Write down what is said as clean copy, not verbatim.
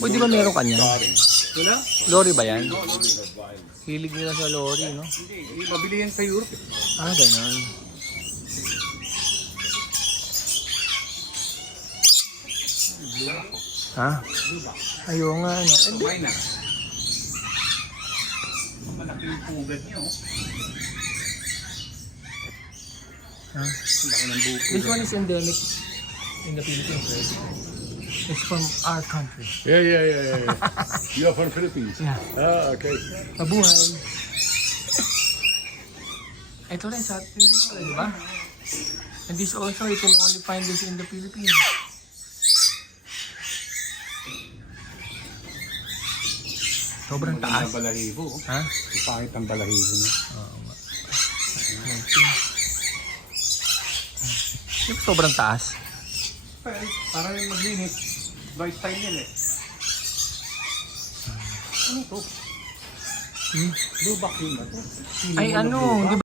Pwede ba meron kanya? Wala? Lorry ba yan? Hilig nila sa lorry, no? Hindi, mabili yan sa Europe. Ah, ganun. Ha? Ayaw nga, ano? Kumain na. Malaki yung pugad niya, oh. Ha? Laki ng buko. This one is endemic in the Philippines, right? It's from our country. Yeah. You are from Philippines? Yeah. Ah, okay. Mabuhay. Ito rin sa atin dito, di ba? And this also, you can only find this in the Philippines. Sobrang taas. Ang balahibo, oh. Ha? Ang pangit ang balahibo niya. Oo nga. Di ba sobrang taas? Well, parang yung maglinis. By style yan eh. Ano ito? Hmm? Blue vacuum ba ito? Ay ano, di ba?